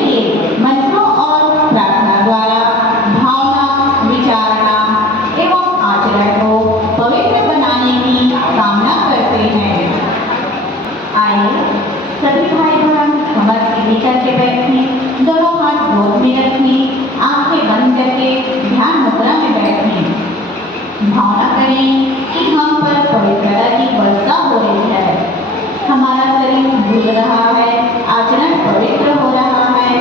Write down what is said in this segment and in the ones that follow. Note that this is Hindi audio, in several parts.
लिए मंत्रों और प्रार्थना द्वारा भावना, विचारना एवं आचरण को पवित्र बनाने की कामना करते हैं। आइए सभी भाई बहन कमर सीधी करके बैठें, दोनों हाथ गोद में रखें, आंखें बंद करके ध्यान मुद्रा में बैठें। भावना करें कि हम पर पवित्रता की वर्षा हो रही है, हमारा शरीर धुल रहा है, आचरण पवित्र हो रहा है,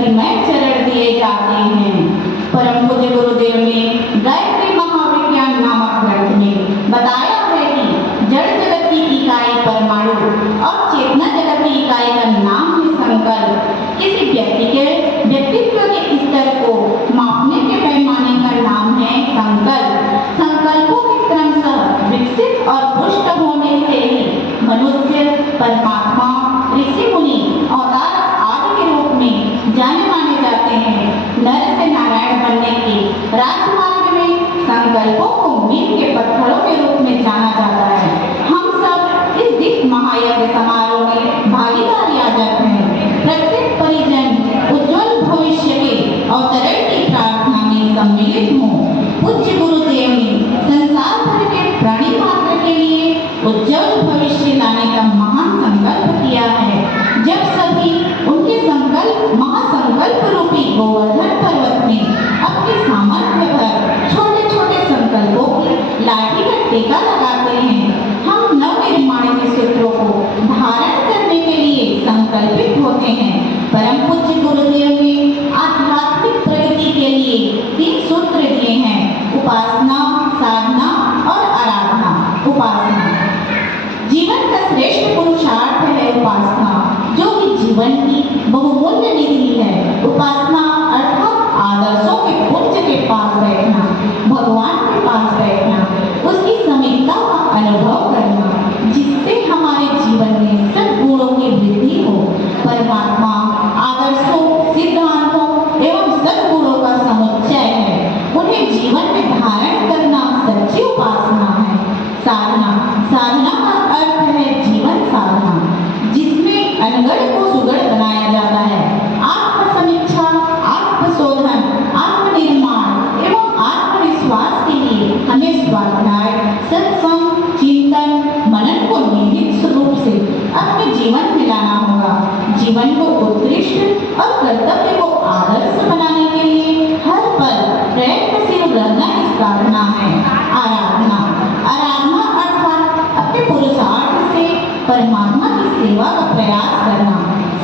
भक्तिमय चरण दिए जाते हैं। परम पूज्य गुरुदेव ने गायत्री महाविज्ञान नामक ग्रंथ में बताया है कि जड़ जगत की इकाई परमाणु और चेतना जगत की इकाई का नाम है संकल्प। किसी व्यक्ति के व्यक्तित्व के स्तर को मापने के पैमाने का नाम है संकल्प। संकल्पों के क्रमशः विकसित और पुष्ट होने से ही मनुष्य, परमात्मा, ऋषि मुनि, अवतार आदि के रूप में जाने माने जाते हैं। नर से नारायण बनने के राजमार्ग में संकल्पों को मील के पत्थरों के रूप में जाना जाता है। हम सब इस दिव्य महायज्ञ समारोह में भागीदारी आदत हैं। प्रत्येक परिजन उज्जवल भविष्य के अवतरण की प्रार्थना में सम्मिलित हों। पूज्य गुरुदेव ने संसार भर के प्राणी मात्र के लिए उज्जवल भविष्य लाने का महान संकल्प किया है। जब सभी उनके संकल्प महासंकल्प रूपी गोवर्धन पर्वत में अपने सामर्थ्य भर छोटे छोटे संकल्पों की लाठी का टीका लगाते हैं, हम नवनिर्माण के सूत्रों को धारण करने के लिए संकल्पित होते हैं। परम पूज्य गुरुदेव ने आध्यात्मिक प्रगति के लिए 3 सूत्र दिए हैं: उपासना, साधना और आराधना। उपासना जीवन का श्रेष्ठ पुरुषार्थ है। उपासना जो कि जीवन की बहुमूल्य निधि है। उपासना अर्थात आदर्शों के पुंज के पास बैठना, भगवान के पास बैठना, उसकी समीपता का अनुभव करना, जिससे हमारे जीवन में सब गुणों की वृद्धि हो। परमात्मा आदर्शों, सिद्धांतों एवं सद्गुणों का समुच्चय है। उन्हें जीवन में धारण करना सच्ची उपासना है। साधना, साधना का अर्थ है जीवन साधना, जिसमें अनगढ़ को सुगढ़ बनाया जाता है। आत्मसमीक्षा, आत्मशोधन, आत्मनिर्माण एवं आत्मविश्वास के लिए हमें स्वाध्याय, सत्संग, चिंतन, मनन को नियमित रूप से अपने जीवन में लाना होगा। जीवन को उत्कृष्ट और कर्तव्य को आदर्श बनाने के लिए हर पल प्रयत्नशील रहना ही साधना है। आराधना, आराधना अर्थात अपने पुरुषार्थ से परमात्मा की सेवा का प्रयास करना।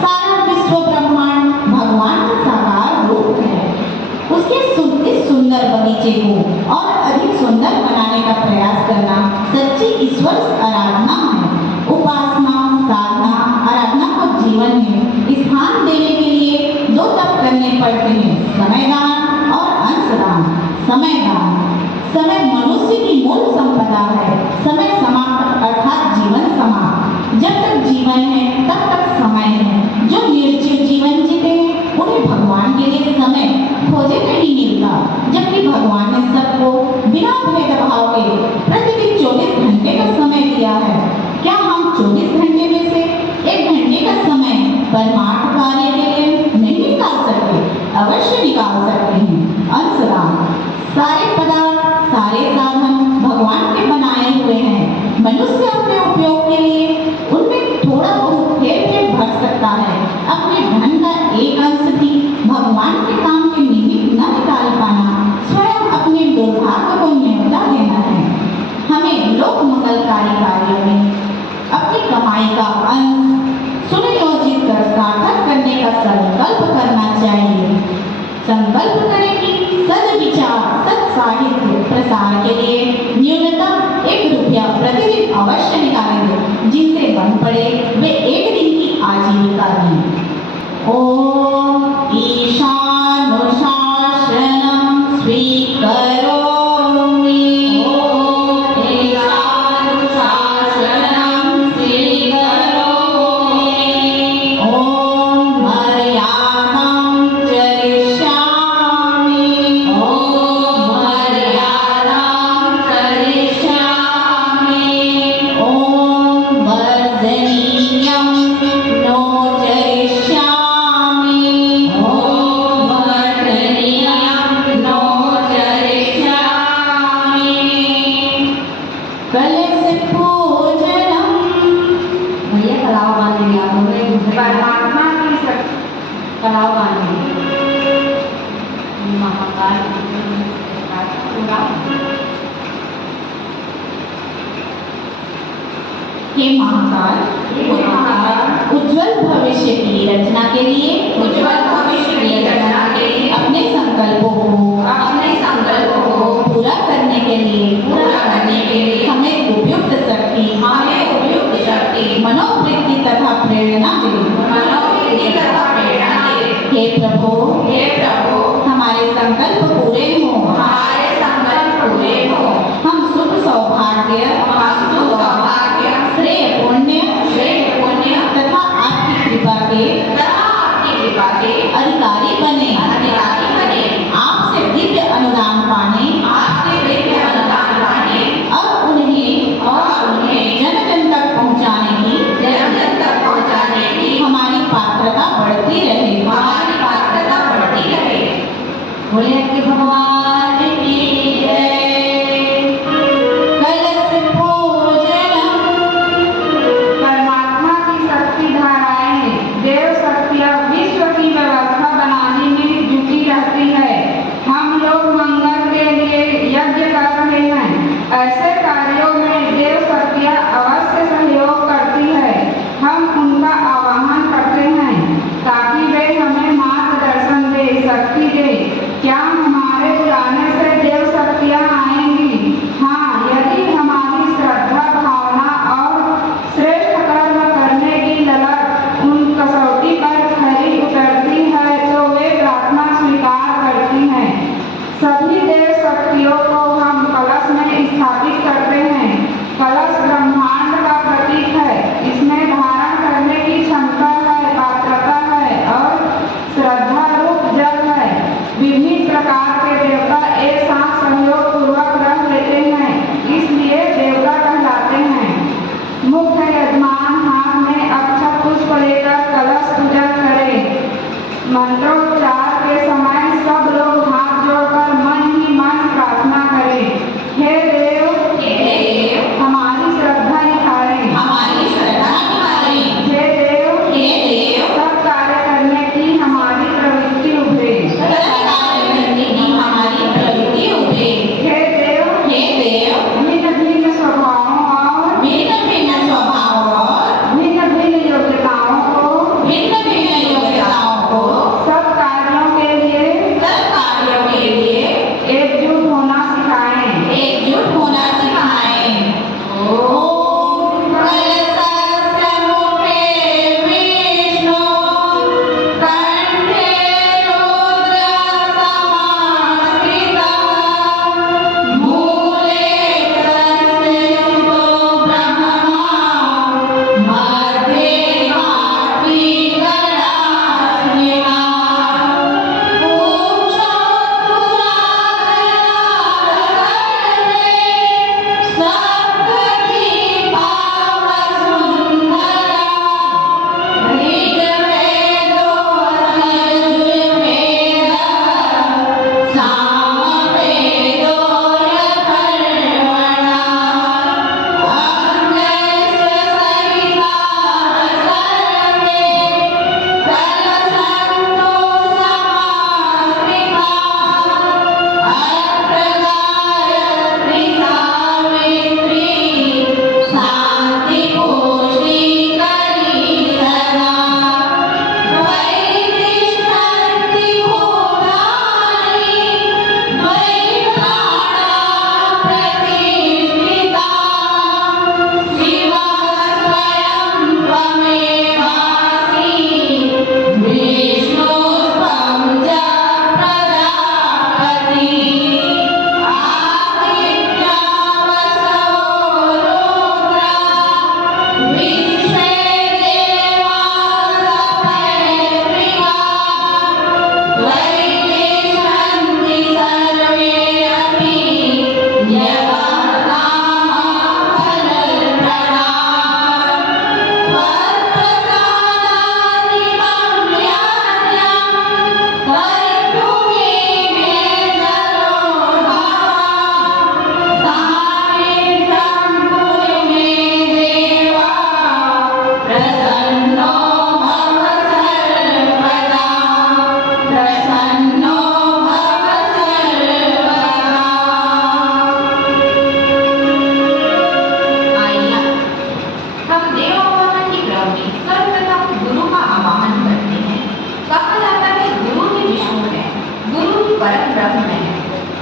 सारा विश्व ब्रह्मांड भगवान का साकार रूप है। उसके इस सुंदर बगीचे को और अधिक सुंदर बनाने का प्रयास करना सच्ची ईश्वर आराधना है। उपासना, साधना, आराधना को जीवन में स्थान देने के लिए 2 तप करने पड़ते हैं: समयदान और अंशदान। समयदान, समय मनुष्य की मूल संपदा है। समय समाप्त अर्थात जीवन समाप्त। जब तक जीवन है तब तक समय है। जो निर्जीव जीवन जीते हैं उन्हें भगवान के लिए समय खोजे नहीं मिलता, जबकि भगवान ने सबको बिना भेदभाव के प्रतिदिन 24 घंटे का समय दिया है। क्या हम 24 घंटे में से 1 घंटे का समय परमार्थ कार्य के लिए नहीं निकाल सकते? अवश्य निकाल सकते हैं। अंशदान, सारे पदार्थ, सारे साधन भगवान के बनाए हुए हैं। मनुष्य अपने उपयोग के लिए उनमें थोड़ा बहुत फेर भर सकता है। अपने धन का एक अंश भी भगवान के काम के निमित्त न निकाल पाना स्वयं अपने दुर्भाग्य को न्योता देना है। हमें लोक मंगलकारी कार्यों में अपनी कमाई का अंश सुनियोजित कर सार्थक करने का संकल्प करना चाहिए। संकल्प करें कि सद्विचार, सत्साहित्य प्रसार के लिए न्यूनतम 1 रुपया प्रतिदिन अवश्य निकालेंगे। जिनसे बन पड़े वे 1 दिन की आजीविका दें। ओम ईशानुशासनं स्वीकरोमि। हे महाकाल, उज्जवल भविष्य की रचना के लिए हमारे संकल्प पूरे हों, हम सुख सौभाग्य श्रेय पुण्य तथा आपकी कृपा के अधिकारी बने, आपसे दिव्य अनुदान पाने और उन्हें जन जन तक पहुँचाने की हमारी पात्रता बढ़ती रहे। बोले कि भगवान की जय। कलश पूजनम। परमात्मा की शक्ति धाराएं देव शक्तियां विश्व की व्यवस्था बनाने में जुटी रहती है। हम लोग मंगल के लिए यज्ञ कर रहे हैं। ऐसे कार्यों में देव शक्तियां अवश्य सहयोग करती है। हम उनका आवाहन करते हैं ताकि वे हमें मार्गदर्शन दे, शक्ति दे। क्या हमारे बुलाने से देव शक्तियां आएंगी? हाँ, यदि हमारी श्रद्धा, भावना और श्रेष्ठ कर्म करने की ललक उन कसौटी पर खरी उतरती है तो वे प्रार्थना स्वीकार करती हैं। सभी देव शक्तियों को हम कलश में स्थापित करते हैं। कलश ब्रह्मांड का प्रतीक है। इसमें धारण करने की क्षमता है, पात्रता है और श्रद्धा रूप जल है। विभिन्न प्रकार के देवता एक साथ सहयोग पूर्वक रह लेते हैं, इसलिए देवता कहलाते हैं। मुख्य यजमान हाथ में अक्षत पुष्प लेकर कलश पूजन करें। मंत्रोच्चार के समय सब लोग हाथ जोड़कर मन ही मन प्रार्थना करें। हे देव हमारी श्रद्धा निखारें। हे देव सब कार्य करने की हमारी प्रवृत्ति उभरे। हे देव भिन्न भिन्न स्वभावों और भिन्न भिन्न योग्यताओं को सब कार्यों के लिए एकजुट होना सिखाएं। ओम कलशस्य मुखे विष्णु कंठे रुद्र समाश्रितः मूले तस्य युतो ब्रह्मा मध्ये मातृ गणास्मिना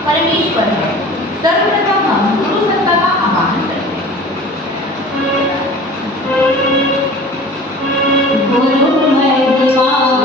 परमेश्वर है। सर्वप्रथम हम गुरु सत्ता का आवाहन करते हैं। गुरु मैं दीवान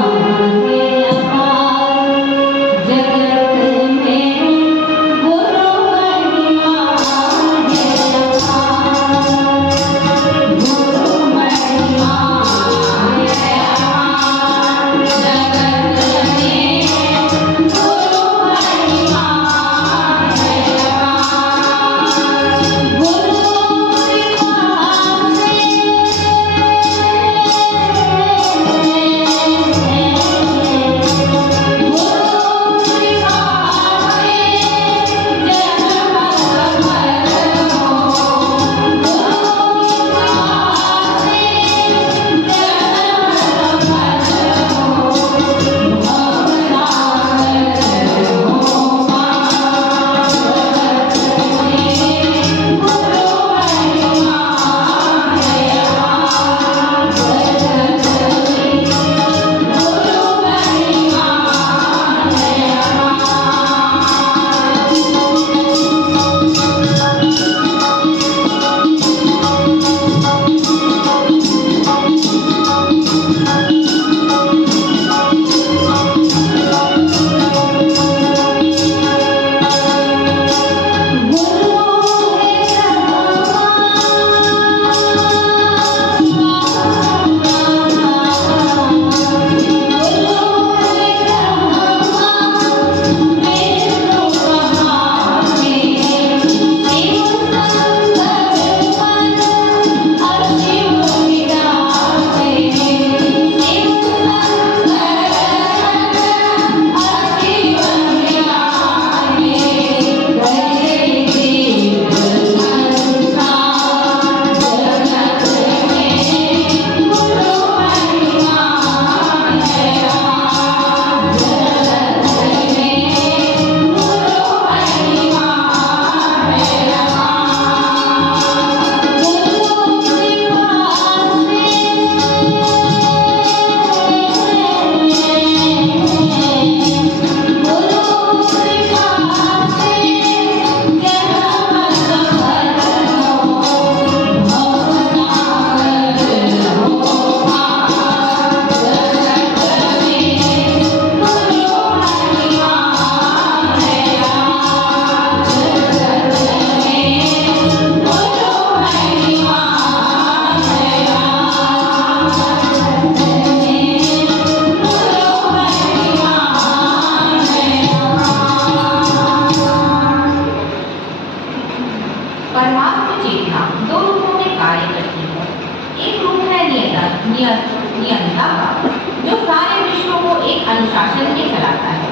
अनुशासन में चलाता है।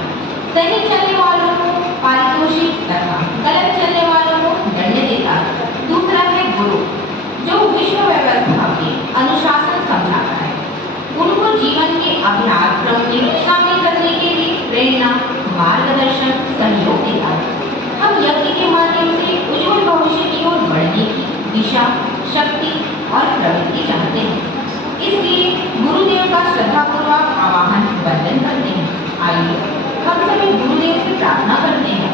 सही चलने वालों को पारितोषिक तथा गलत चलने वालों को दंड देता है। दूसरा है गुरु, जो विश्व व्यवस्था के अनुशासन समझाता है। उनको जीवन के अभ्यास क्रम में शामिल करने के लिए प्रेरणा, मार्गदर्शन, सहयोग देता है। हम यज्ञ के माध्यम से उज्जवल भविष्य की ओर बढ़ने की दिशा, शक्ति और प्रवृत्ति चाहते हैं। इसलिए गुरुदेव का श्रद्धापूर्वक आवाहन वंदन करते हैं। आइए हम सभी गुरुदेव से प्रार्थना करते हैं।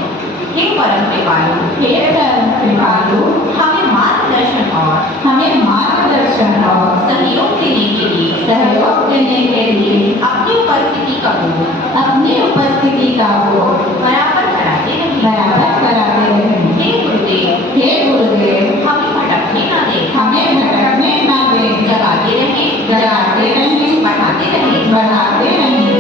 हे परम कृपालु, हे परम कृपालु, हमें मार्गदर्शन और सहयोग देने के लिए अपनी उपस्थिति का बोध बराबर कराते रहें। हे गुरुदेव, हमें भटकने न दें, जगाते रहें, बढ़ाते रहें।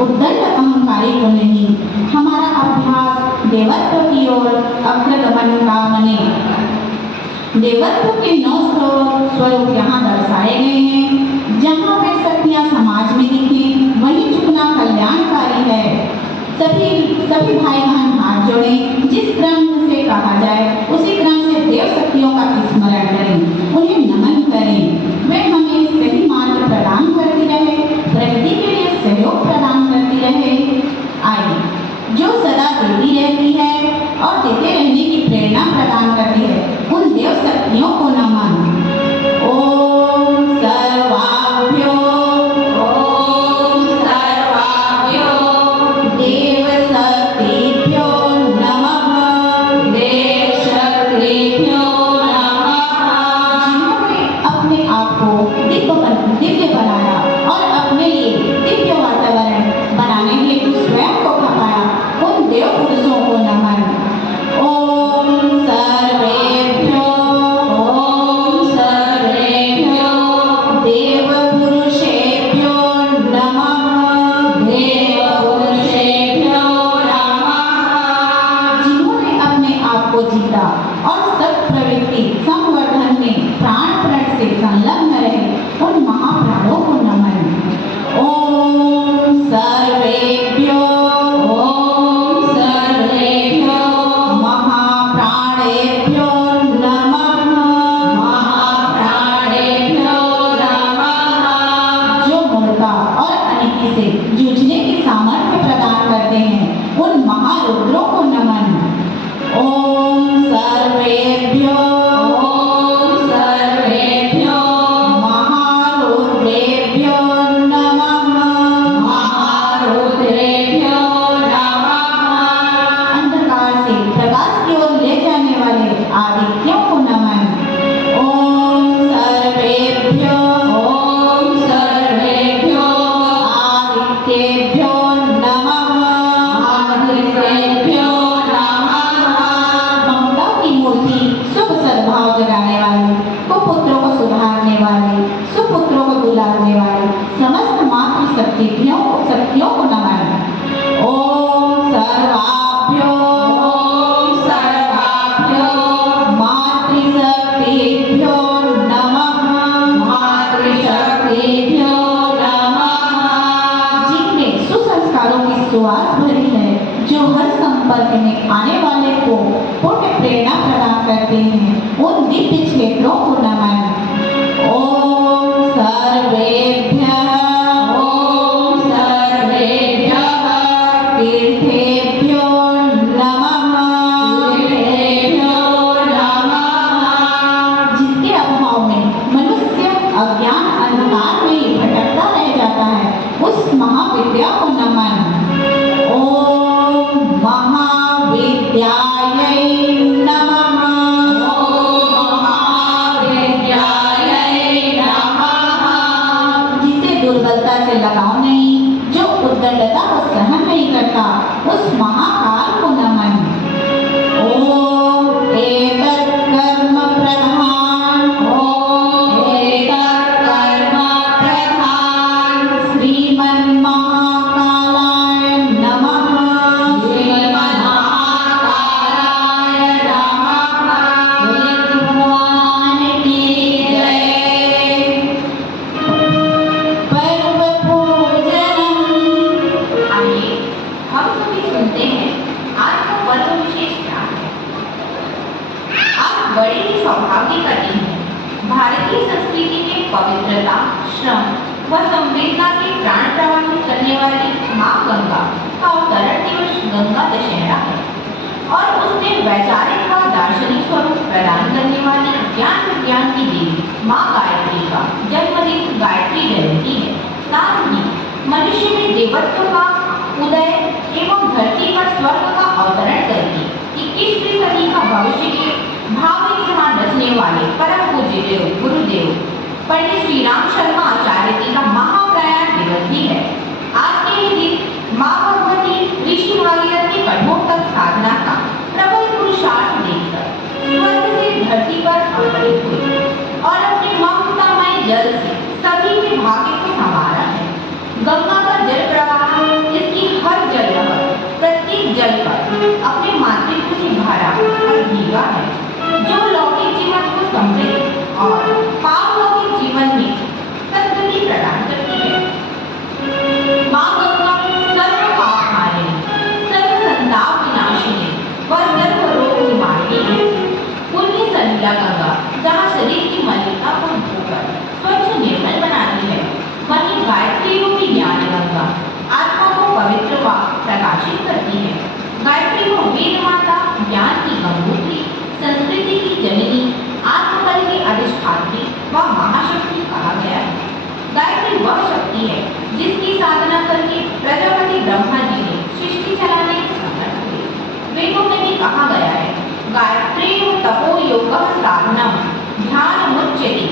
उद्दंड अहंकारी को नहीं। हमारा अभ्यास देवत्व की ओर अग्रगमन का बने। देवत्व के 9 स्वरूप यहाँ दर्शाए गए हैं। जहाँ वे शक्तियाँ समाज में दिखें, वहीं झुकना कल्याणकारी है। सभी भाई बहन हाथ जोड़ें। जिस क्रम से कहा जाए उसी क्रम से देव शक्तियों का स्मरण करें, उन्हें नमन करें। वे हमें सही मार्ग प्रदान करती रहे, प्रगति के लिए सहयोग प्रदान करती रहे। आइए, जो सदा देती रहती है और देते रहने की प्रेरणा प्रदान करती है, उन देव शक्तियों को नमन। ओम सर्वाभ्यो देव शक्तिभ्यो नमः। जिन्होंने अपने आप को दिव्य बनाया और अपने लिए दिव्य वातावरण बनाने हेतु स्वयं को खपाया, उन देव पुरुषों को नमः। महारुद्रों को नमन। ओम सर्वेभ्यो महारुद्रेभ्यो नमः। अंधकार से प्रकाश की ओर ले जाने वाले आदित्यों को नमन। ओम सर्वेभ्यो आदित्येभ्यो नमः। ममता की मूर्ति शुभ सद्भाव जगाने वाली, कुपुत्रों को सुधारने वाली, सुपुत्रों को दुलारने वाली समस्त मातृशक्तियों को नमन। ओम सर्वाभ्यो मातृशक्तिभ्यो नमः। जिनमें सुसंस्कारों की सुवास भरी है, जो हर संपर्क में आने वाले को पुण्य प्रेरणा प्रदान करते हैं, उन दिव्य क्षेत्रों को नमन। ओम सर्वेभ्यः तीर्थेभ्यो नमः। जिसके अभाव में मनुष्य अज्ञान अंधकार में ही भटकता रह जाता है, उस महाविद्या को नमन। ओम महाविद्यायै नमः। जिसे दुर्बलता से लगाव नहीं, जो उद्दंडता को सहन नहीं करता, उस महाकाल को नमन। ओम एतत् कर्म प्रधान श्रीमन्महाकालाय नमः। भगवान की जय। पर्व पूजनम। आइए हम सभी सुनते हैं आज का पर्व विशेष क्या है। आज बड़े ही सौभाग्य का दिन है। भारतीय संस्कृति में पवित्रता, श्रम व संवेदना के प्राण प्रवाहित करने वाली माँ गंगा का अवतरण दिवस गंगा दशहरा है और उसने वैचारिक व दार्शनिक स्वरूप प्रदान करने वाली ज्ञान विज्ञान की देवी माँ गायत्री का जन्मदिन गायत्री जयंती है। साथ ही मनुष्य में देवत्व का उदय एवं धरती पर स्वर्ग का अवतरण करके 21वीं सदी का भविष्य के भावी जहां रचने वाले परम पूज्य देव गुरुदेव पंडित श्री राम शर्मा आचार्य जी का महाप्रयाण दिवस भी है। आज के ही दिन माँ भगवती ऋषि भागीरथ की कठोर तक साधना का प्रबल पुरुषार्थ देखकर स्वर्ग से धरती पर अवतरित हुई और अपने ममतामय जल से सभी के भाग्य को संवारा है। गंगा का जल प्रवाह इसकी हर जगह प्रत्येक जल पर अपने मातृत्व से भरा और भीगा है, जो लौकिक जीवन को समृद्ध और पारलौकिक जीवन में सद्गति प्रदान करती है। माँ गंगा सर्व पापहारिणी, सर्व संताप विनाशिनी व सर्व रोग निवारणी है। पुण्य सलिला गंगा जहाँ शरीर की मलिनता को धोकर स्वच्छ निर्मल बनाती है, वहीं गायत्री रूपी ज्ञान गंगा आत्मा को पवित्र व प्रकाशित करती है। गायत्री को वेद माता, ज्ञान की गंगोत्री, संस्कृति की जननी, आत्मबल की अधिष्ठात्री व महाशक्ति कहा गया है। गायत्री वह शक्ति है जिसकी साधना करके प्रजापति ब्रह्मा जी ने सृष्टि चलाने में समर्थ हुए। वेदों में भी कहा गया है, गायत्री तपो योगः साधनम ध्यान मुच्यते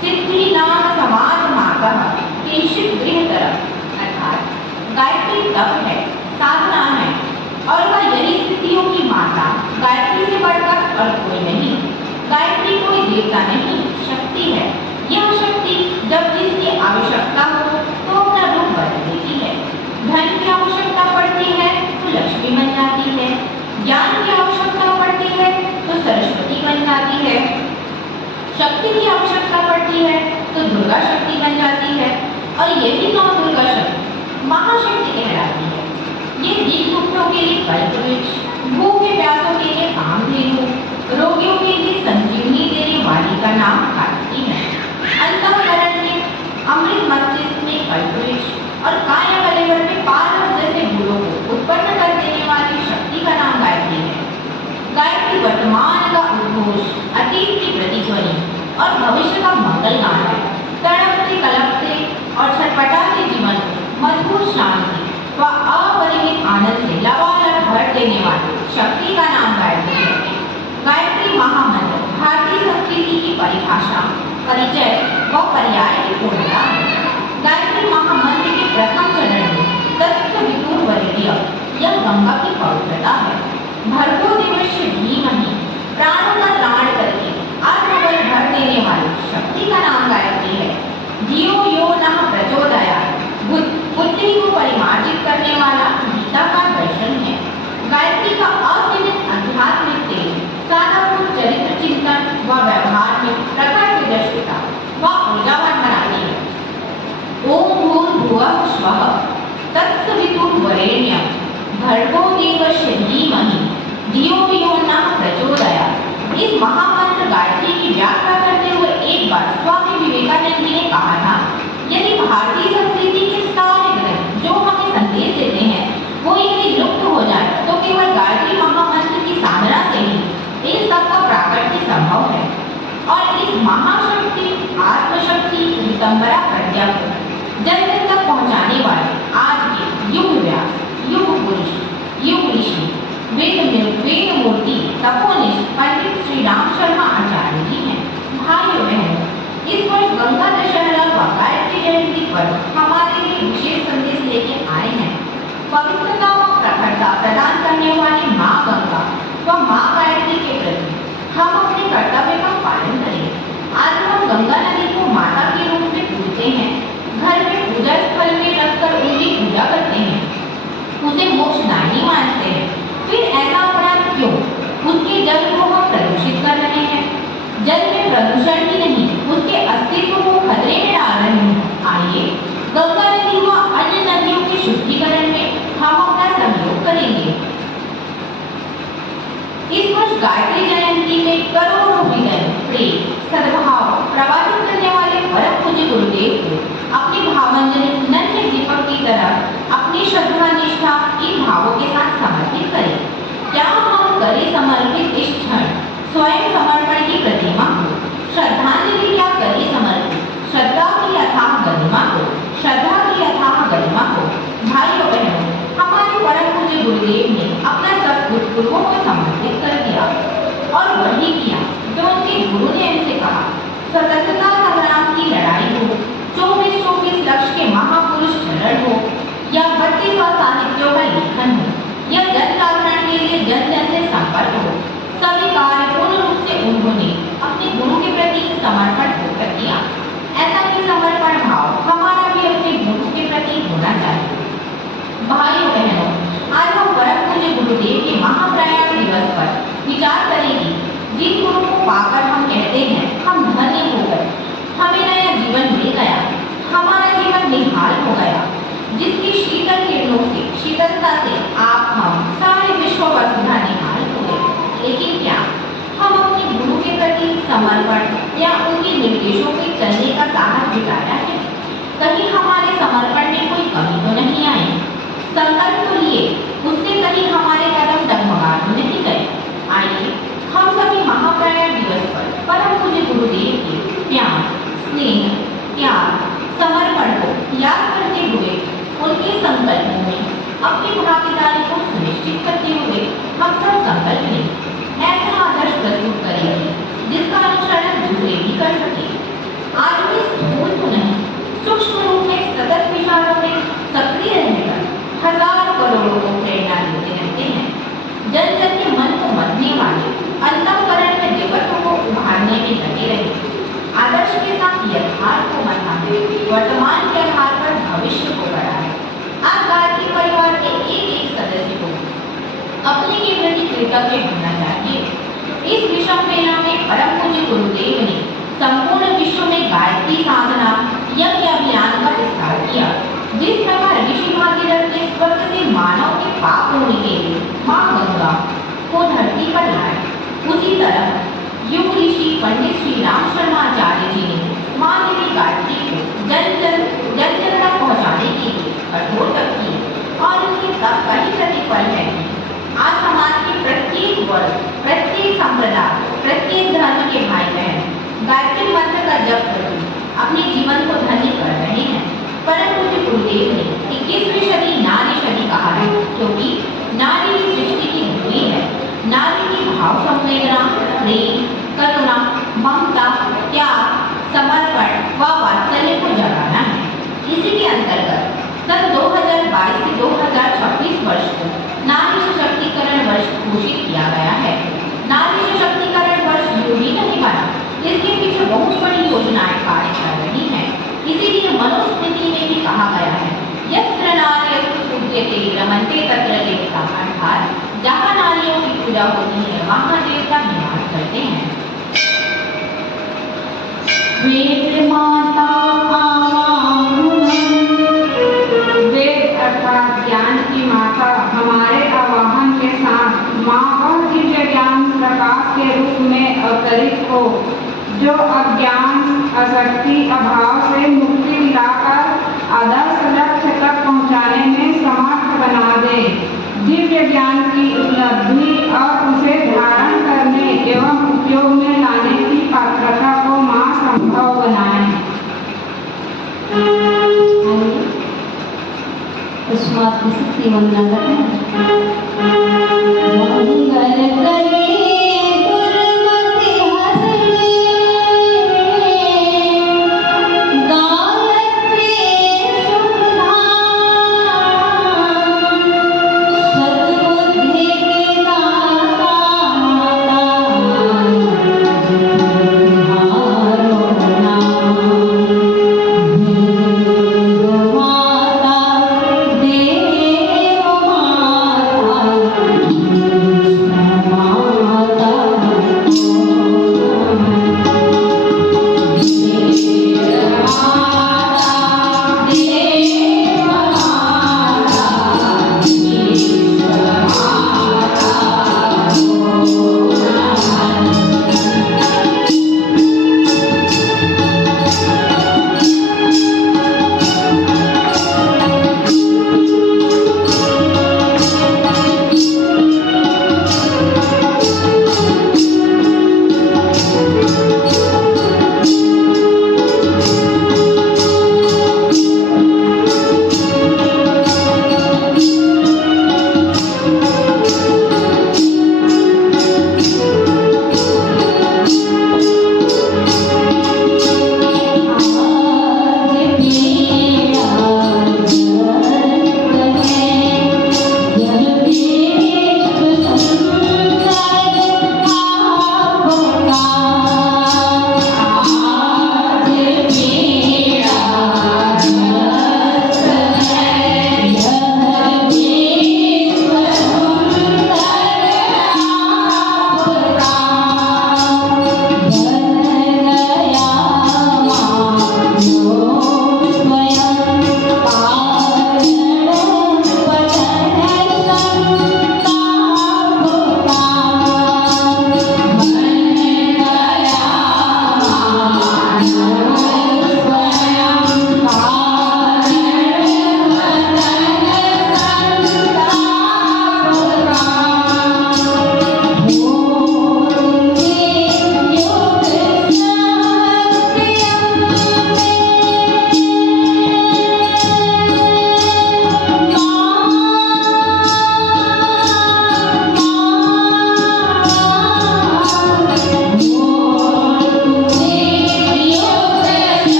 सिद्धि नाम समाज मार्गः किंचित गृहतरः। अर्थात गायत्री तप है, साधना है और वह यही स्थितियों की माता गायत्री से बढ़कर और कोई नहीं। गायत्री कोई देवता नहीं, शक्ति है। यह शक्ति जब जिसकी आवश्यकता हो तो अपना रूप बदल देती है। धन की आवश्यकता पड़ती है तो लक्ष्मी बन जाती है, ज्ञान की आवश्यकता पड़ती है तो सरस्वती बन जाती है, शक्ति की आवश्यकता पड़ती है तो दुर्गा शक्ति बन जाती है और यही नौ दुर्गा शक्ति महाशक्ति कहलाती है। ये दीन दुखियों के लिए कल्पवृक्ष, भूखे प्यासों के लिए कामधेनु, रोगियों के लिए संजीवनी देने वाली का नाम गायत्री है। अंतःकरण में अमृत, मस्तिष्क में कल्पवृक्ष और काया कलेवर में पारस जैसे गुणों को उत्पन्न कर देने वाली शक्ति का नाम अतीत की प्रतिध्वनि और भविष्य का मंगलगान है। तड़पते कलपते और छटपटाते जीवन को मधुर शांति व अपरिमित आनंद से लबालब भर देने वाली शक्ति का नाम गायत्री है। गायत्री महामंत्र भारतीय संस्कृति की परिभाषा, परिचय व पर्याय की पूर्णता है। गायत्री महामंत्र के प्रथम चरण में तत्सवितुर्वरेण्यं, यह गंगा की पवित्रता है। भर्गो देवस्य धीमहि, प्राणों का त्राण करके आत्मबल भर देने वाली शक्ति का नाम गायत्री है। धियो यो नः प्रचोदयात्, बुद्धि को परिमार्जित करने वाला गीता का दर्शन है। गायत्री का असीमित आध्यात्मिक तेज साधक चरित्र चिंतन व व्यवहार में प्रखर तेजस्विता व ऊर्जावान बनाती है। ओम भूर्भुवः स्वः तत्सवितुर्वरेण्यं भर्गो देवस्य धीमहि धियो यो नः प्रचोदयात्। इस महामंत्र गायत्री की व्याख्या करते हुए एक बार स्वामी विवेकानंद जी ने कहा था, यदि भारतीय संस्कृति के सारे ग्रंथ जो हमें संदेश देते हैं वो यदि लुप्त हो जाए तो केवल गायत्री महामंत्र की साधना से ही इन सब का प्राकट्य संभव है। और इस महाशक्ति आत्मशक्ति वितंबरा प्रज्ञा को जन जन तक पहुंचाने वाले आज के युग व्यास, युग पुरुष, युग ऋषि, वेद मूर्ति तपोनिष्ठ पंडित श्री राम शर्मा आचार्य जी हैं। भाइयों बहनों, इस वर्ष गंगा दशहरा व गायत्री जयंती पर हमारे लिए विशेष संदेश लेके आए हैं। पवित्रता व प्रखरता प्रदान करने वाली माँ गंगा व माँ गायत्री के प्रति हम अपने कर्तव्य का पालन करें। आज हम गंगा नदी को माता के रूप में पूजते हैं, घर में पूजा स्थल में रखकर उनकी पूजा करते हैं, उसे मोक्षदायिनी मानते हैं। फिर ऐसा अपराध क्यों? उसके जल को हम प्रदूषित कर रहे हैं। जल में प्रदूषण ही नहीं, उसके अस्तित्व को खतरे में डाल रहे हैं। आइए गंगा नदी व अन्य नदियों के शुद्धिकरण में हम अपना सहयोग करेंगे। इस वर्ष गायत्री जयंती में करोड़ों हृदय प्रेम सद्भाव प्रवाहित करने वाले परम पूज्य गुरुदेव को अपनी भावांजलि नन्हे दीपक की तरह अपनी श्रद्धा निष्ठा इन भावों के साथ समर्पित करें। क्या हम करें समर्पित इस क्षण स्वयं समर्पण की प्रतिमा को, श्रद्धांजलि क्या करें समर्पित श्रद्धा की अथाह गरिमा को, श्रद्धा की अथाह गरिमा को। भाइयों बहनों, हमारे परम पूज्य गुरुदेव ने अपना सब कुछ गुरुओं को समर्पित कर दिया और वही किया जो उनके गुरु ने उनसे कहा। स्वतंत्रता संग्राम की लड़ाई हो, 24-24 लक्ष्य के महापुरुष चरण हो या 32 साहित्यों का लेखन हो या जन जागरण के लिए जन जन से संपर्क हो, सभी कार्य पूर्ण रूप से उन्होंने अपने गुरु के प्रति समर्पण होकर किया। ऐसा ही समर्पण भाव हमारा भी अपने गुरु के प्रति होना चाहिए। भाइयों बहनों, आज हम परम पूज्य गुरुदेव के महाप्रयाण दिवस पर विचार करेंगे। जिन गुरु को पाकर हम कहते हैं हम धन्य हो गए, हमें नया जीवन मिल गया, हमारा जीवन निहाल हो गया, जिसकी शीतल किरणों से शीतलता से आप हम सारे विश्व वसुधा निहाल हो गए। लेकिन क्या हम अपने गुरु के प्रति समर्पण या उनके निर्देशों पे चलने का साहस जुटाया है? कहीं हमारे समर्पण में कोई कमी तो नहीं आई? संकल्प तो लिए, उससे कहीं हमारे कदम डगमगा तो नहीं गए? आइए हम सभी महाप्रयाण दिवस पर परम पूज्य गुरुदेव के प्यार, स्नेह, त्याग, समर्पण को याद करते हुए उनके संकल्पों में अपनी भागीदारी को सुनिश्चित करते हुए हम सब संकल्प लें। ऐसा आदर्श प्रस्तुत करेंगे जिसका अनुसरण दूसरे भी कर सके। आदमी स्थूल तो नहीं, सूक्ष्म रूप में सतत विचारों में सक्रिय रहकर हजारों करोड़ों को प्रेरणा देते रहते हैं। जन जन के मन को मथने वाले अंतःकरण में जगतों को उभारने में लगे रहे। आदर्श के साथ यथार्थ को मनाने, वर्तमान के आधार पर भविष्य को बढ़ाए। आज गायत्री परिवार के एक सदस्य को अपने के प्रति कृतज्ञ होना चाहिए। इस विषम मेला में परम पूज्य गुरुदेव ने संपूर्ण विश्व में गायत्री साधना यज्ञ अभियान का विस्तार किया। जिस प्रकार ऋषि भागीरथ ने स्वर्ग से मानव के पाप होने के लिए माँ गंगा को धरती पर लाए, उसी तरह युग ऋषि पंडित श्री राम शर्मा आचार्य जी ने माँ देवी गायत्री को जन जन तक पहुँचाने के लिए कठोर तप की और उनके तप का ही प्रतिफल है। आज समाज के प्रत्येक वर्ग, प्रत्येक संप्रदाय, प्रत्येक धर्म के अपने जीवन को धन्य कर रहे हैं। परंतु पूज्य गुरुदेव ने 21वीं सदी नारी सदी कहा है, क्योंकि नारी ही सृष्टि की धुरी है। नारी की भाव संवेदना, प्रेम, करुणा, ममता, त्याग, समर्पण व वात्सल्य को जगाना है। इसी के अंतर्गत सन 2022 से 2026 वर्ष को नारी सशक्तिकरण वर्ष घोषित किया गया है। नारी सशक्तिकरण वर्ष यूं ही नहीं बना, इसके पीछे बहुत बड़ी योजनाएं कार्य कर रही हैं। इसीलिए मनुस्मृति में भी कहा गया है, यत्र नार्यस्तु पूज्यते रमन्ते तत्र देवता, अर्थात जहाँ नारियों की पूजा होती है वहाँ देवता निवास करते हैं। वेद माता वेद अर्थात ज्ञान की माता हमारे आवाहन के साथ माँ वह दिव्य ज्ञान प्रकाश के रूप में अवतरित हो, जो अज्ञान, आसक्ति, अभाव से मुक्ति दिलाकर आदर्श लक्ष्य तक पहुँचाने में समर्थ बना दे। दिव्य ज्ञान की उपलब्धि और उसे धारण करने एवं उपयोग में लाने की पात्रता को माँ संभव बनाए। तस्मात् शक्ति वंदना करते हैं। मंगल करे दुर्मति हरणे, गायत्री सुधाम, सद्बुद्धि के दाता तुम्हारो नाम। देव माता देव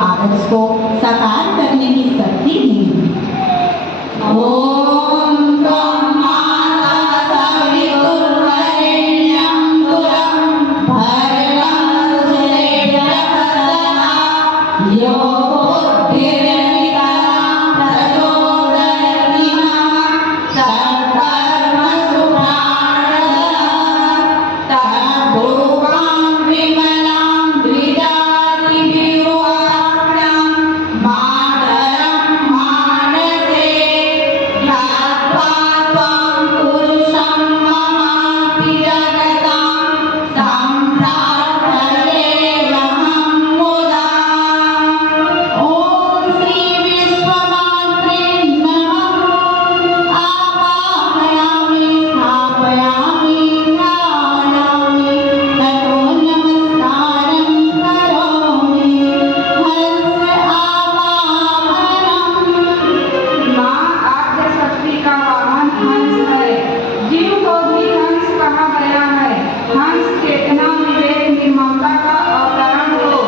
आदर्श को साकार करने की शक्ति दी। ओम ब्रह्मांड सवितुर्वरेण्यं तुलं भर्गं सुरेभ्यः यो बुद्धिर्निधनं प्रचोदयाति सर्वकर्मसु प्राणः तद्रूपं विमलं द्विजातिभिर्वाप्तं मातरं मानसे ध्यात्वा त्वं पुरुषं ममापि जगतां तं प्रार्थयेऽहं मुदा। ॐ श्री विश्वमात्रे नमः। आवाहयामि स्थापयामि ध्यायामि ततो नमस्कारं करोमि। हंस आवाहनम्। माँ आद्य शक्ति का वाहन हंस है। जीव को भी हंस कहा गया है। हंस चेतना, विवेक, निर्मलता का अवतरण हो।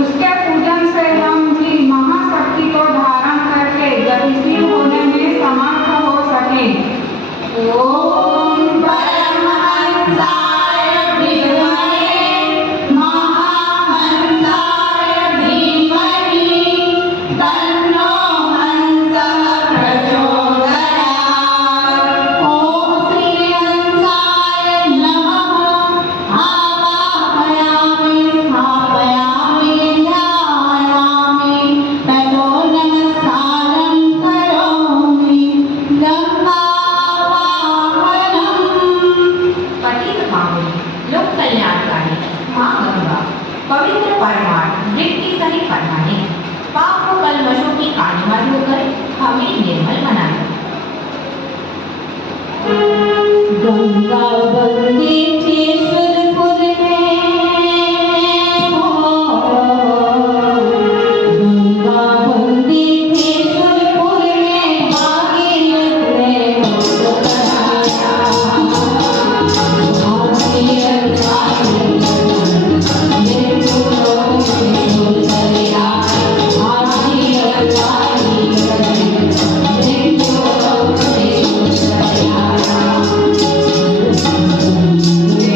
उसके पूजन से हम भी महाशक्ति को धारण करके गतिशील होने में समर्थ हो सके। ओम परमहंसाय विद्महे महाहंसाय धीमहि तन्नो हंसः प्रचोदयात्। ओम श्रीहंसाय नमः। आवाहयामि स्थापयामि ध्यायामि ततो नमस्कारं करोमि। गंगावाहनम्। पतित पावनी लोक कल्याणकारी माँ गंगा पवित्र परमार्थ वृत्ति सहित फरमाने पाप को कलमशों की काली में धोकर हमें निर्मल बनाए। गंगा बंदी केशरपुर में हो। गंगा बंदी केशरपुर में भागीरथ ने हो कराया। भागीरथ आई मृत्यु लोक से छोड़ गया। भागीरथ आई मृत्यु लोक से छोड़ गया।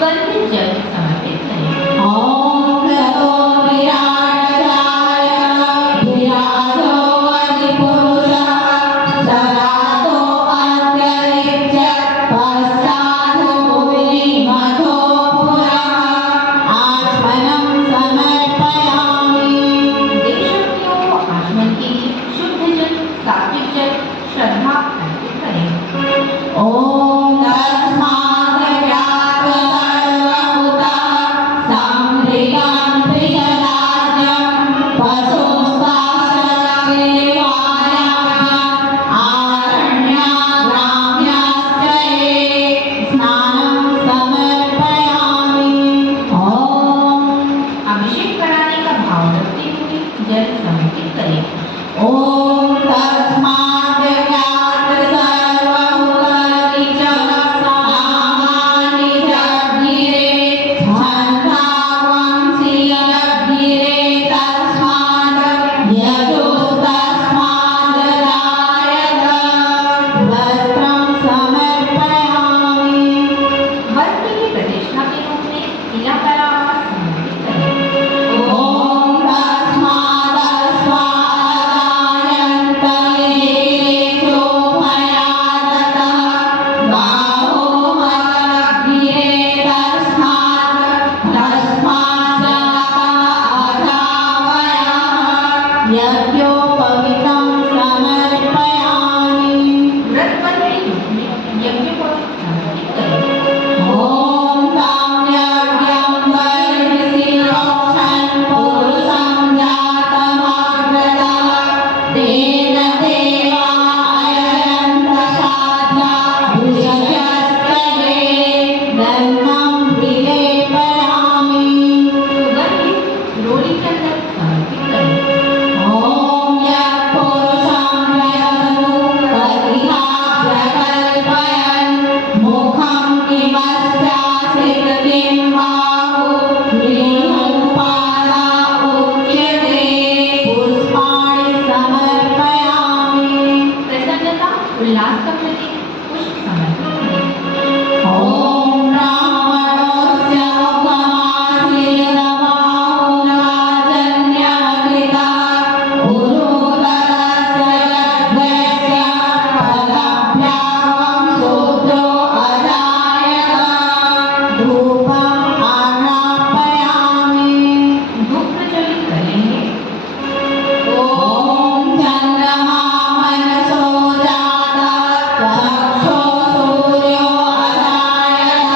सुगंधित जल समर्पित करें। ओम ततो विराजकाय विराजो अधिपुरुषः सदातो अन्तरिक्ष पश्चातो भुवि मधो पुरः आत्मनं समर्पयामि। देवशक्तियों को आचमन के लिए शुद्ध जल, सात्विक जल, श्रद्धा अर्पित करें। ओम तस्माद् सर्वभूतः संभृतं पिशदाज्यं पशुस्ताश्चक्रिवायाः आरण्याग्राम्याश्च ये स्नानं समर्पयामि। ओम अभिषेक कराने का भाव रखते हुए जल समर्पित करें। ओम तस्माद् ज्ञात सर्वभूतानि च नामानि जज्ञिरे छन्दांसि जज्ञिरे तस्माद् यजुस्तस्माद् जायत वस्त्रं समर्पयामि। वस्त्र की प्रतिष्ठा के रूप में पीला परावास समर्पित करें। ओम तस्मादस्मादायन्त ये चोभयादतः बाहो मदग्निरे तस्मात् अथावयः यज्ञोपवीतं समर्पयामि। व्रत बंध के रूप में यज्ञ को समर्पित करें। ओम तं यज्ञं बर्हिषि रोक्षन् पुरुषं जातमग्रतः तेन देवा अयन्त साध्या ऋषयश्च ये धर्मं विलेपयामि। सुगंधित रोली चंदन समर्पित करें। ओम यत्पुरुषं यदनुपतिहाभ्यकल्पयन् मुखं किमस्यासित किं बाहु ह्रीमुत्पादा उच्यते पुष्पाणि समर्पयामि। प्रसन्नता उल्लास का प्रतीक पुष्प समर्पित करें। ओम ब्राह्मणोऽस्य मुखमासीनबाहुराजन्यकृतः पुरोदरस्य यज्ञस्य पदभ्यां शूद्रो अजायत धूपम् आज्ञापयामि। धूप प्रज्वलित करेंगे। ओम चंद्रमा मनसो जातः चक्षो सूर्यो अजायत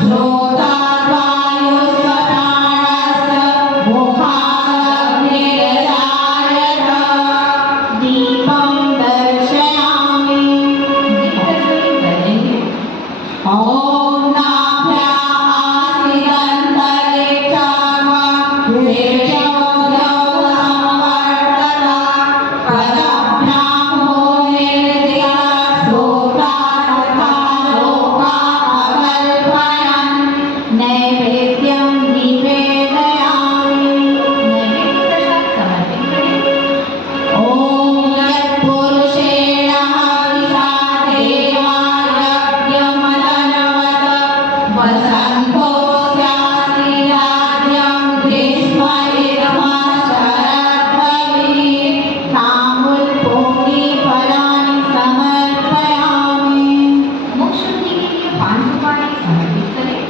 श्रोत्राद्वायुस्वप्राणस्य मुखादग्निरजायत दीपं दर्शयामि। दीप प्रज्वलित करेंगे। ओम नाभ्या आसीदन्तरिक्षाग् वेषोऽद्यौसंवर्तत पदभ्यां भूमिर्दिशः श्रोत्रात् तथा लोकान् अकल्पयन् नैवेद्यं निवेदयामि। नैवेद्य प्रसाद समर्पित करें। ओम यत्पुरुषेण हविषा देवा यज्ञमदनवत वसन्तो स्यासि राज्यं ग्रीष्म इदमशरद्भविः ताम्बूलपूर्णी फलानि समर्पयामि। मुख शुद्धि के लिए पान सुपारी समर्पित करें।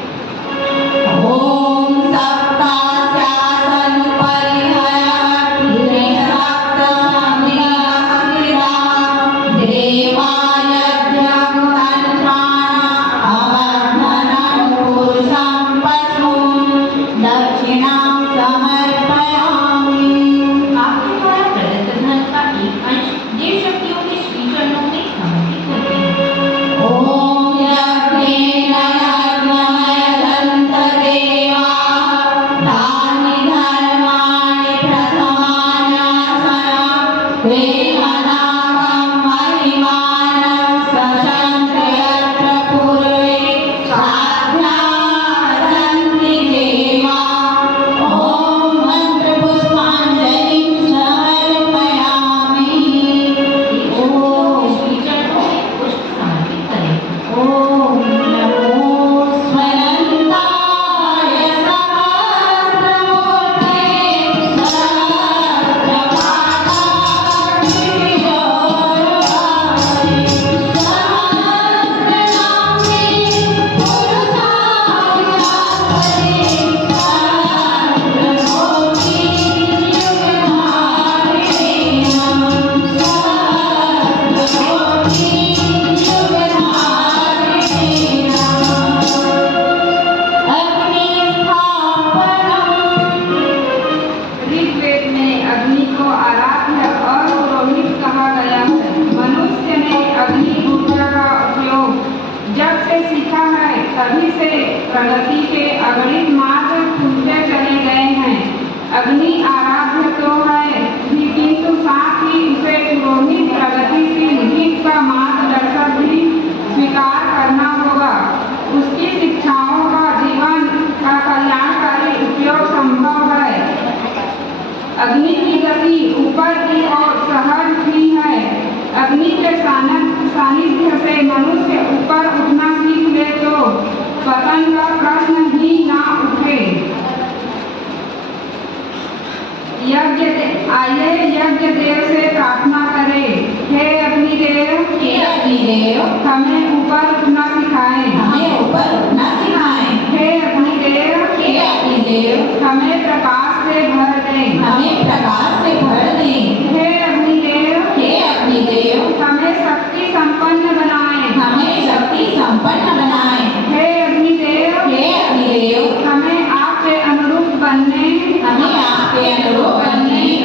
हमें प्रकाश से भर दें। हमें प्रकाश से भर दें। हे अग्निदेव, हे अग्निदेव, हमें शक्ति संपन्न बनाएं। हमें शक्ति संपन्न बनाएं। हे अग्निदेव, हे अग्निदेव, हमें आपके अनुरूप बनने, हमें आपके अनुरूप बनने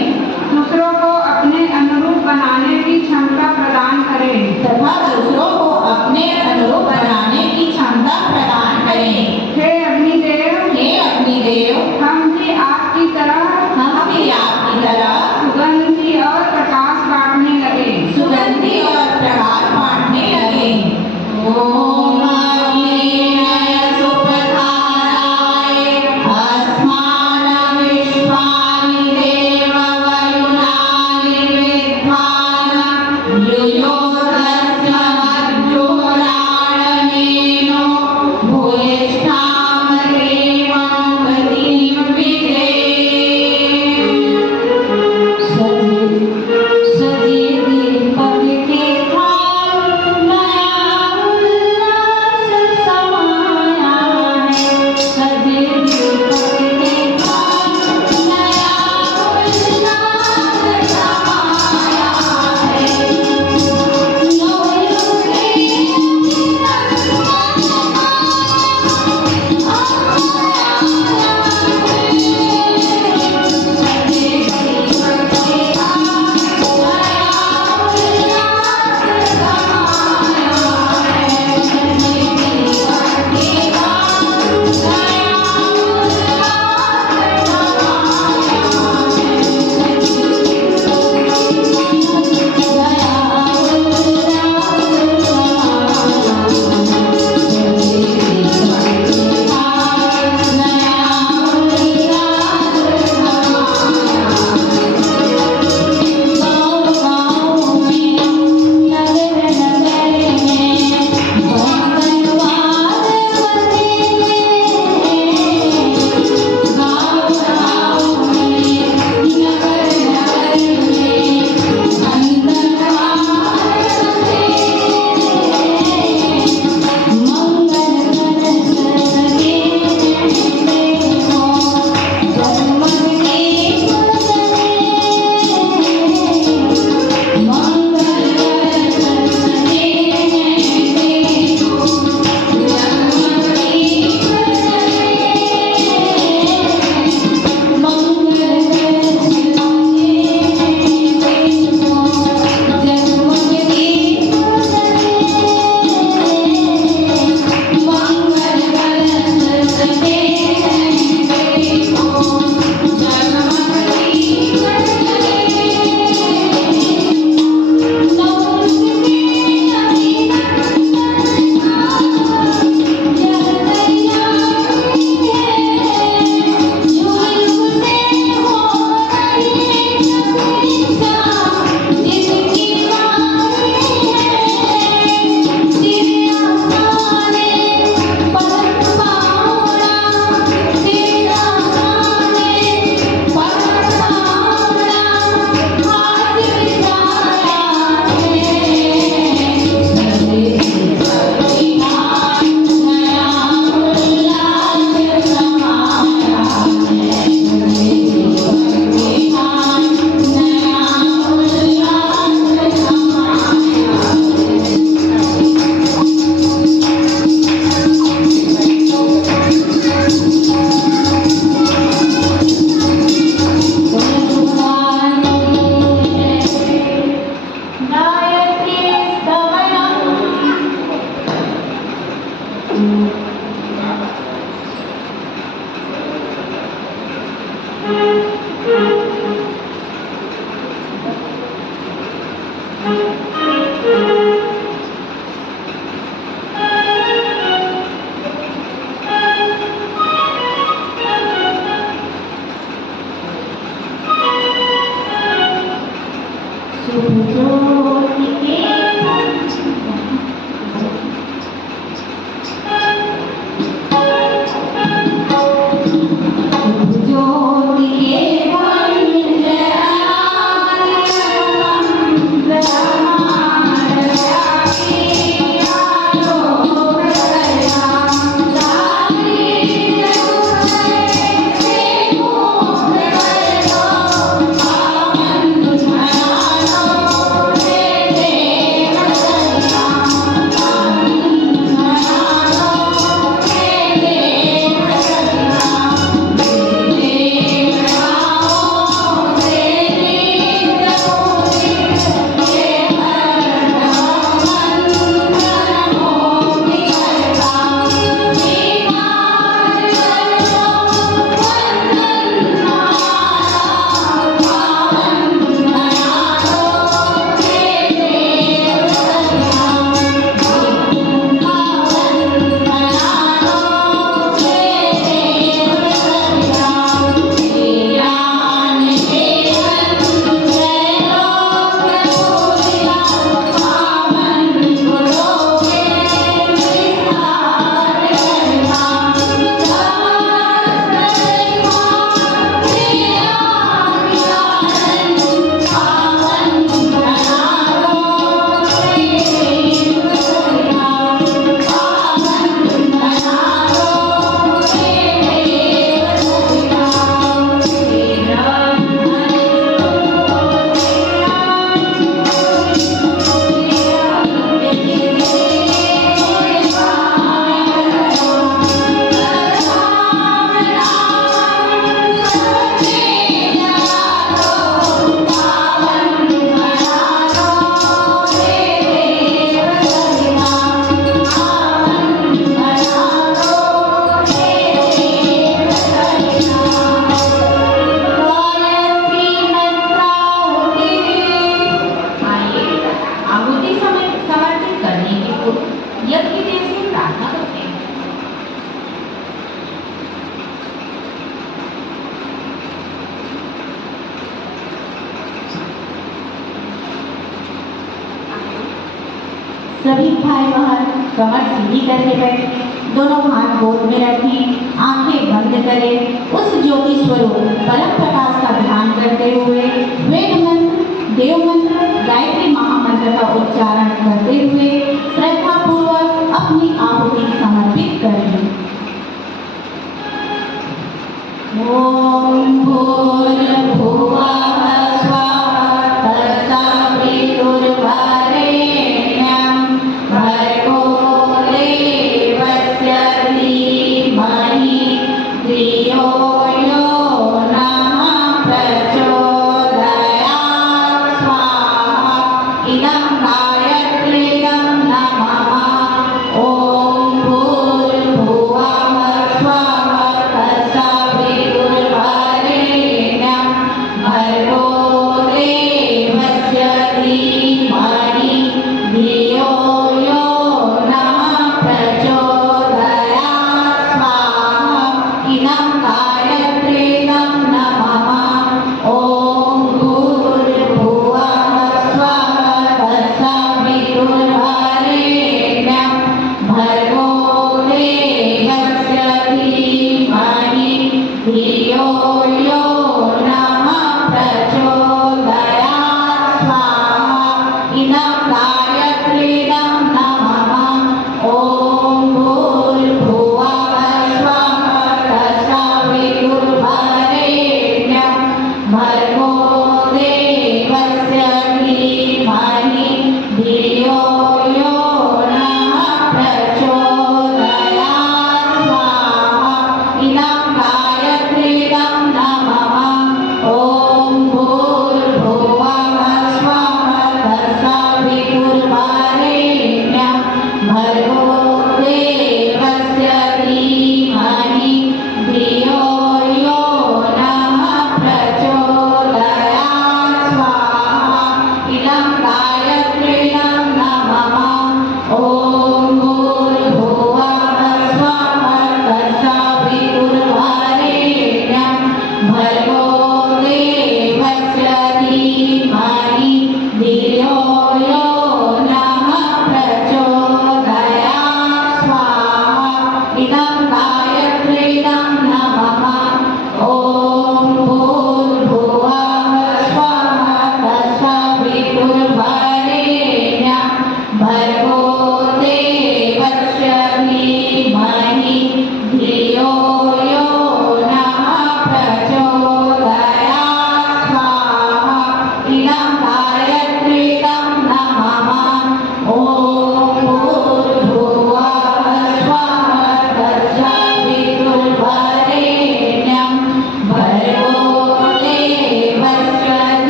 दूसरों को अपने अनुरूप बनाने की क्षमता प्रदान करें। तथा दूसरों को अपने अनुरूप बनाने की क्षमता प्रदान करें। हे अग्निदेव, हे अग्निदेव, हम भी आपके सभी भाई बहन कमर सीधी करके बैठे, दोनों हाथ गोद में रखें, आंखें बंद करें। उस ज्योति स्वरूप परम प्रकाश का ध्यान करते हुए वेद मंत्र, देव मंत्र, गायत्री महामंत्र का उच्चारण करते हुए श्रद्धा पूर्वक अपनी आहुति समर्पित करें। ओम भूर्भुवः स्वः तत्सवितुर्वरेण्यं भर्गो देवस्य धीमहि धियो यो नः प्रचोदयात् स्वाहा। इदं गायत्रीं नमः। ओम भूर्भुवः स्वः तत्सवितुर्वरेण्यं भर्गो देवस्य धीमहि धियो यो नः प्रचोदयात् स्वाहा। इदं गायत्रीं नमः। ओम भूर्भुवः स्वः तत्सवितुर्वरेण्यं भर्गो देवस्य धीमहि धियो यो नः प्रचोदयात् स्वाहा। इदं गायत्रीं नमः। ओम भूर्भुवः स्वः तत्सवितुर्वरेण्यं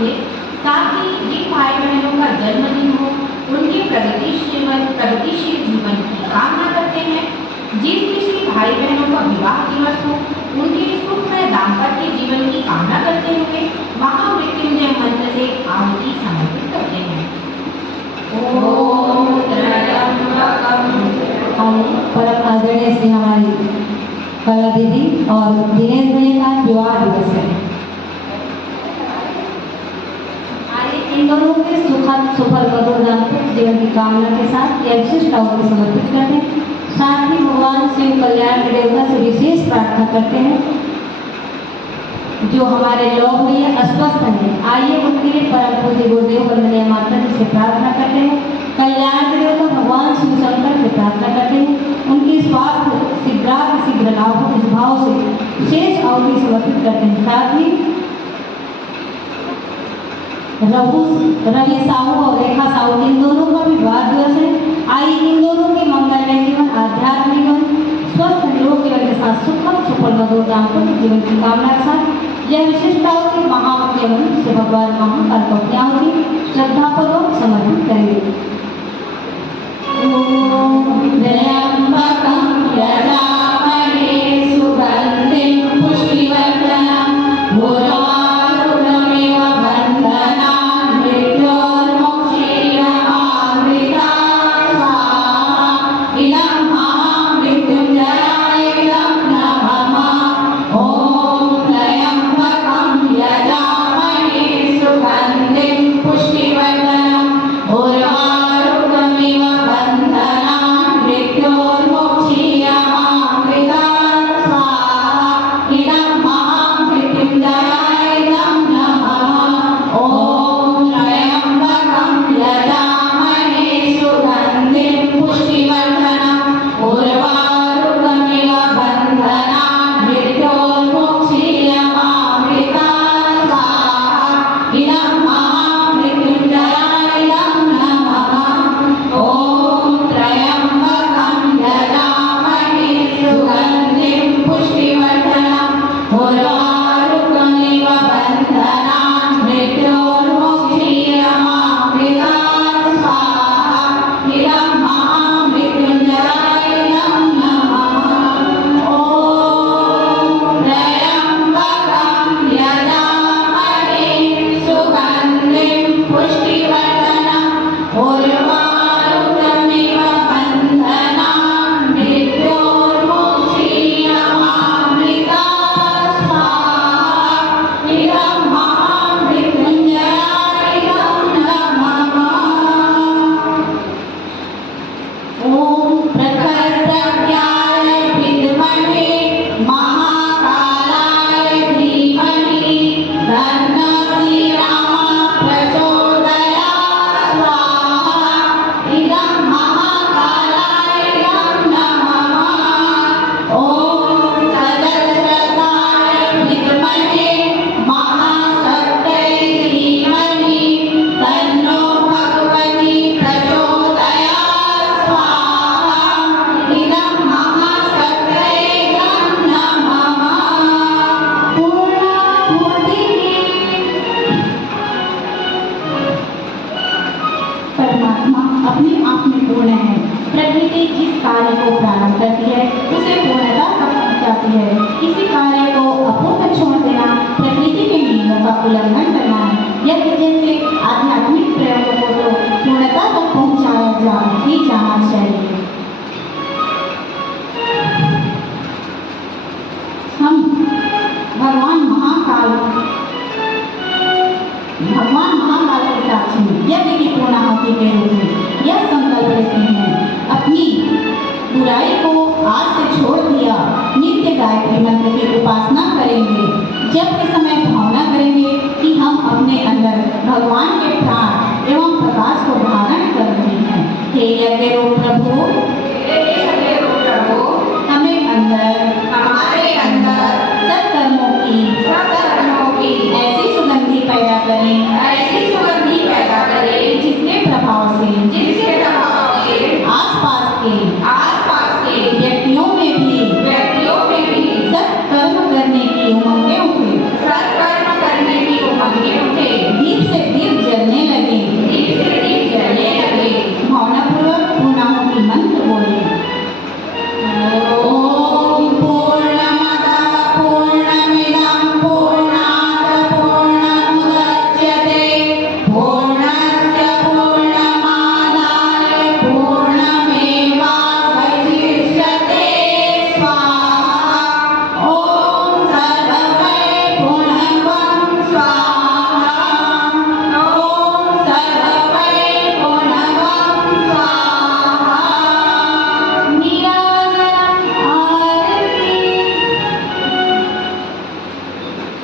हुए, साथ ही जिन भाई बहनों का जन्मदिन हो उनके प्रगतिशील जीवन की कामना करते हैं। जिन किसी भाई बहनों का विवाह दिवस हो उनके सुखमय दाम्पत्य जीवन की कामना करते हुए महामृत्युंजय मंत्र से आहुति समर्पित करते हैं। ओम त्र्यंबकम। परम आदरणीय श्री हमारी कला दीदी और दिनेश भाई का विवाह दिवस है। इन दोनों के सुखद सफल मधुर दाम्पत्य जीवन की कामना के साथ यह विशिष्ट आहुति समर्पित करते हैं। साथ ही भगवान शिव कल्याण के देवता से विशेष प्रार्थना करते हैं जो हमारे लोग भैया अस्वस्थ हैं। आइए उनके लिए परम पूज्य गुरुदेव वंदनीय माता जी से प्रार्थना करते हैं। कल्याण के देवता भगवान शिव शंकर से प्रार्थना करते हैं उनकी स्वास्थ्य शीघ्र लाभ हो, इस भाव से शेष आहुति समर्पित करते हैं। साथ ही रवि साहू और रेखा साहू इन दोनों का भी विवाह दिवस है। आइए इन दोनों के मंगलमय जीवन, आध्यात्मिक जीवन, स्वस्थ निरोग जीवन के साथ सुखद सफल मधुर दाम्पत्य जीवन की कामना के साथ यह विशिष्ट आहुति महामृत्युंजय मंत्र से भगवान महाकाल को अपनी आहुति श्रद्धापूर्वक समर्पित करेंगे। ओम त्र्यंबकं यजामहे सुगन्धिं पुष्टिवर्धनम् उर्वारुकमिव बन्धनान् मृत्योर्मुक्षीयमामृता स्वाहा। इदं महामृत्युंजयाय नमः। ओम त्र्यंबकं यजामहे सुगन्धिं पुष्टिवर्धनम् उर्वारुकमिव बन्धनान् मृत्योर्मुक्षीयमामृता स्वाहा। इदं महामृत्युंजयाय नमः। ओम त्र्यंबकं यजामहे सुगन्धिं पुष्टिवर्धनम् उर्वारुकमिव बन्धनान् मृत्योर्मुक्षीयमामृता स्वाहा। इदं महामृत्युंजयाय नमः। ओम त्र्यंबकं यजामहे सुगन्धिं पुष्टिवर्धनम् उर्वारुकमिव बन्धनान् मृत्योर्मुक्षीयमामृता स्वाहा। इदं महामृत्युंजयाय नमः। ओम त्र्यंबकं यजामहे सुगन्धिं पुष्टिवर्धनम् उर्वारुकमिव बन्धनान् मृत्योर्मुक्षीयमामृता स्वाहा। इदं महामृत्युंजयाय नमः। ओम प्रखरप्रज्ञाय विद्महे महाकालाय धीमहि तन्नो श्रीरामः प्रचोदयात् स्वाहा। इदं महाकालाय नमः। ओम सदस्रताय विद्महे महाशक्तये धीमहि तन्नो भगवती प्रचोदयात् स्वाहा। इदं महाशक्तये नमः। परमात्मा अपने आप में पूर्ण है। प्रकृति जिस कार्य को प्रारंभ करती है उसे पूर्णता तक पहुंचाती है। किसी कार्य को अपूर्ण छोड़ देना प्रकृति के नियमों का उल्लंघन करना है। यज्ञ जैसे आध्यात्मिक प्रयोगों को तो पूर्णता तक पहुंचाया जाना चाहिए। हम भगवान महाकाल के साक्षी यज्ञ की पूर्णाहुति के रूप में यह संकल्प लेते हैं, अपनी बुराई को आज से छोड़ दिया, नित्य गायत्री मंत्र की उपासना करेंगे। जब के समय भावना करेंगे कि हम अपने अंदर भगवान के प्राण एवं प्रकाश को धारण कर रहे हैं। हे यज्ञ रूप प्रभु, हमारे अंदर सत्कर्मों की ऐसी सुगंधि पैदा करें जिसके प्रभाव से आसपास के व्यक्तियों में भी सत्कर्म करने की उमंगें उठे।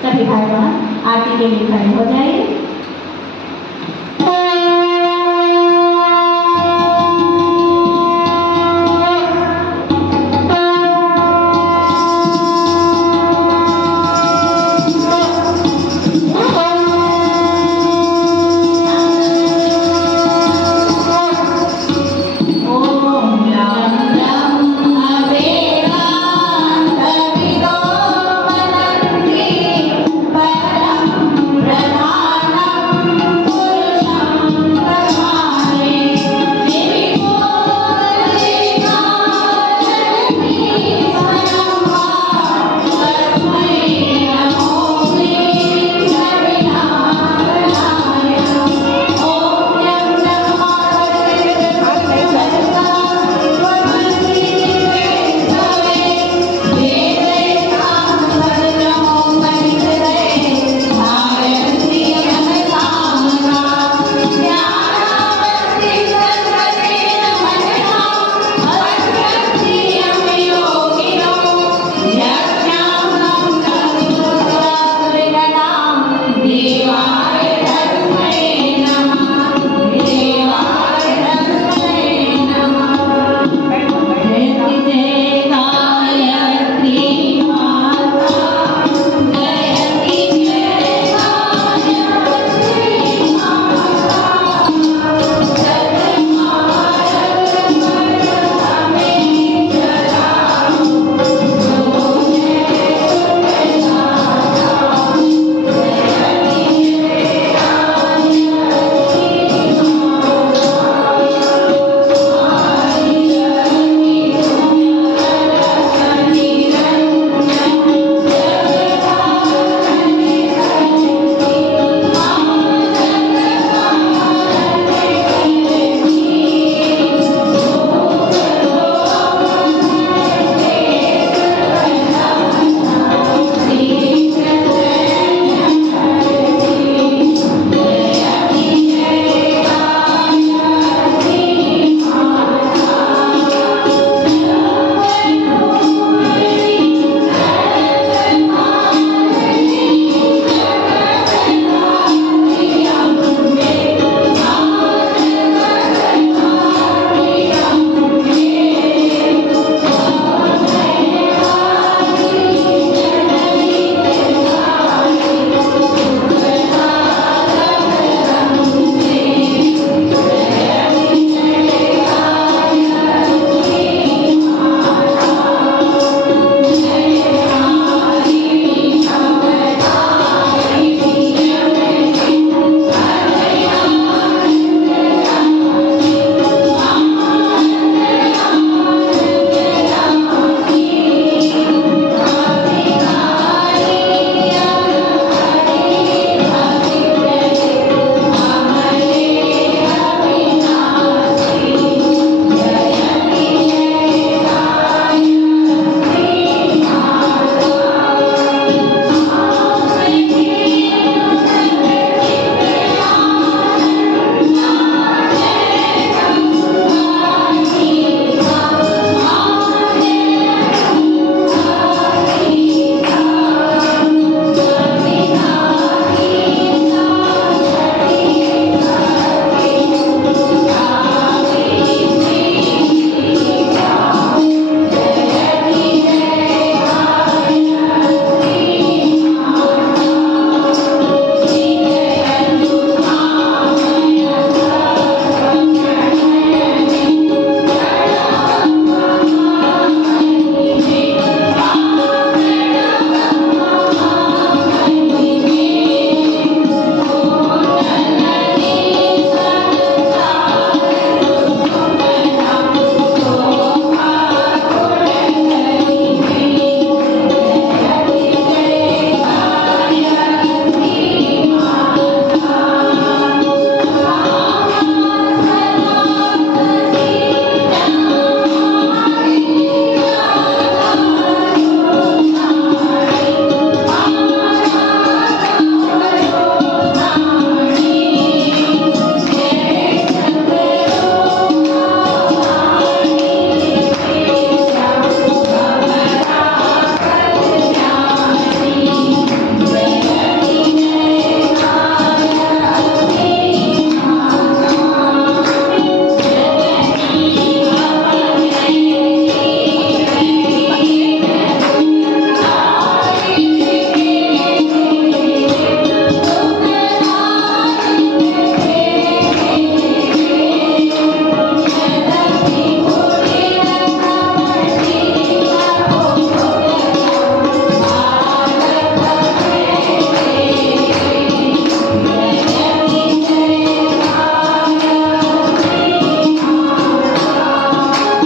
सभी भाई बहन आरती के लिए खड़े हो जाइए।